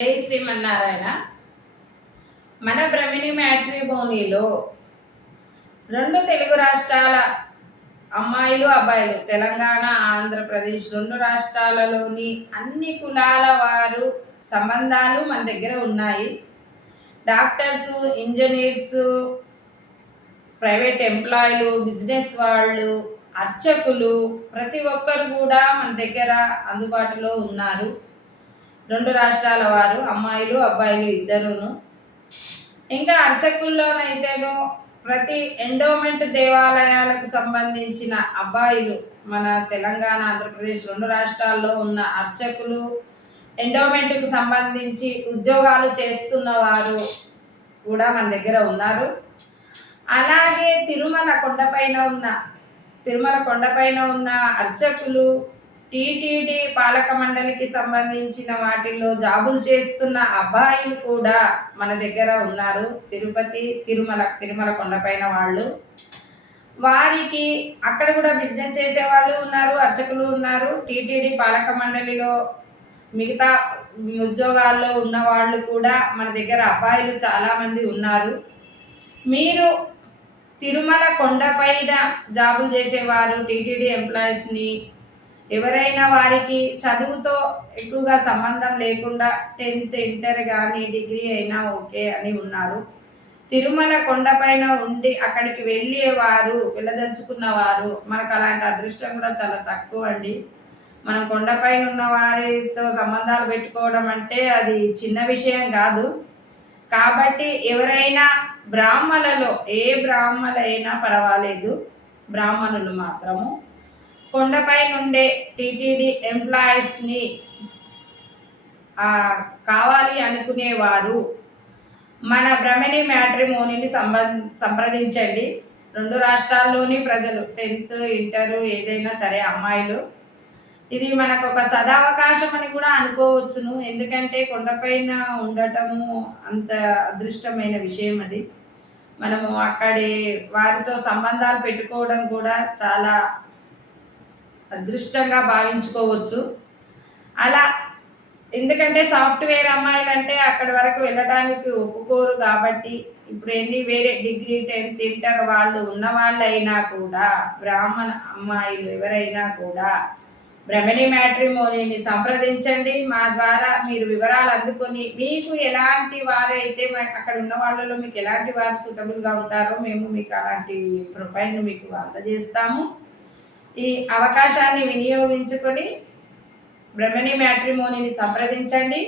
జై శ్రీమన్నారాయణ. మన బ్రహ్మిణి మ్యాట్రిమోనీలో రెండు తెలుగు రాష్ట్రాల అమ్మాయిలు అబ్బాయిలు తెలంగాణ ఆంధ్రప్రదేశ్ రెండు రాష్ట్రాలలోని అన్ని కులాల వారు సంబంధాలు మన దగ్గర ఉన్నాయి. డాక్టర్స్ ఇంజనీర్స్ ప్రైవేట్ ఎంప్లాయీలు బిజినెస్ వాళ్ళు అర్చకులు ప్రతి ఒక్కరు కూడా మన దగ్గర అందుబాటులో ఉన్నారు. రెండు రాష్ట్రాల వారు అమ్మాయిలు అబ్బాయిలు ఇద్దరును. ఇంకా అర్చకుల్లోనైతేనో ప్రతి ఎండోమెంట్ దేవాలయాలకు సంబంధించిన అబ్బాయిలు మన తెలంగాణ ఆంధ్రప్రదేశ్ రెండు రాష్ట్రాల్లో ఉన్న అర్చకులు ఎండోమెంట్కు సంబంధించి ఉద్యోగాలు చేస్తున్న వారు కూడా మన దగ్గర ఉన్నారు. అలాగే తిరుమల కొండపైన ఉన్న తిరుమల కొండపైన ఉన్న అర్చకులు టీటీడీ పాలక మండలికి సంబంధించిన వాటిల్లో జాబులు చేస్తున్న అబ్బాయిలు కూడా మన దగ్గర ఉన్నారు. తిరుపతి తిరుమల తిరుమల కొండపైన వాళ్ళు. వారికి అక్కడ కూడా బిజినెస్ చేసేవాళ్ళు ఉన్నారు అర్చకులు ఉన్నారు. టీటీడీ పాలక మండలిలో మిగతా ఉద్యోగాల్లో ఉన్న వాళ్ళు కూడా మన దగ్గర అబ్బాయిలు చాలామంది ఉన్నారు. మీరు తిరుమల కొండపైన జాబులు చేసేవారు టీటీడీ ఎంప్లాయీస్ని ఎవరైనా వారికి చదువుతో ఎక్కువగా సంబంధం లేకుండా టెన్త్ ఇంటర్ కానీ డిగ్రీ అయినా ఓకే అని ఉన్నారు. తిరుమల కొండపైన ఉండి అక్కడికి వెళ్ళేవారు వెళ్ళదలుచుకున్నవారు మనకు అలాంటి అదృష్టం కూడా చాలా తక్కువ అండి. మనం కొండపైన ఉన్న వారితో సంబంధాలు పెట్టుకోవడం అంటే అది చిన్న విషయం కాదు. కాబట్టి ఎవరైనా బ్రాహ్మణులలో ఏ బ్రాహ్మణులైనా పర్వాలేదు. బ్రాహ్మణులు మాత్రము. కొండపై నుండే టీటీడీ ఎంప్లాయీస్ని కావాలి అనుకునేవారు. మన భ్రమణి మ్యాట్రిమోనీని సంబంధ సంప్రదించండి. రెండు రాష్ట్రాల్లోని ప్రజలు టెన్త్ ఇంటర్ ఏదైనా సరే అమ్మాయిలు. ఇది మనకు ఒక సదావకాశం అని కూడా అనుకోవచ్చును. ఎందుకంటే కొండపైన ఉండటము అంత అదృష్టమైన విషయం అది. మనము అక్కడి వారితో సంబంధాలు పెట్టుకోవడం కూడా చాలా అదృష్టంగా భావించుకోవచ్చు. అలా ఎందుకంటే సాఫ్ట్వేర్ అమ్మాయిలు అంటే అక్కడి వరకు వెళ్ళడానికి ఒప్పుకోరు కాబట్టి ఇప్పుడు ఎన్ని వేరే డిగ్రీ టెన్త్ ఇంటర్ వాళ్ళు ఉన్న వాళ్ళైనా కూడా బ్రాహ్మణ అమ్మాయిలు ఎవరైనా కూడా భ్రమణి మ్యాట్రిమోనీని సంప్రదించండి. మా ద్వారా మీరు వివరాలు అందుకొని మీకు ఎలాంటి వారైతే అక్కడ ఉన్న వాళ్ళలో మీకు ఎలాంటి వారు సూటబుల్గా ఉంటారో మేము మీకు అలాంటి ప్రొఫైల్ని మీకు అందజేస్తాము. ఈ అవకాశాన్ని వినియోగించుకొని బ్రహ్మణి మ్యాట్రిమోనీని సంప్రదించండి.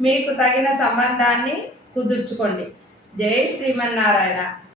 మీకు తగిన సంబంధాన్ని కుదుర్చుకోండి. జై శ్రీమన్నారాయణ.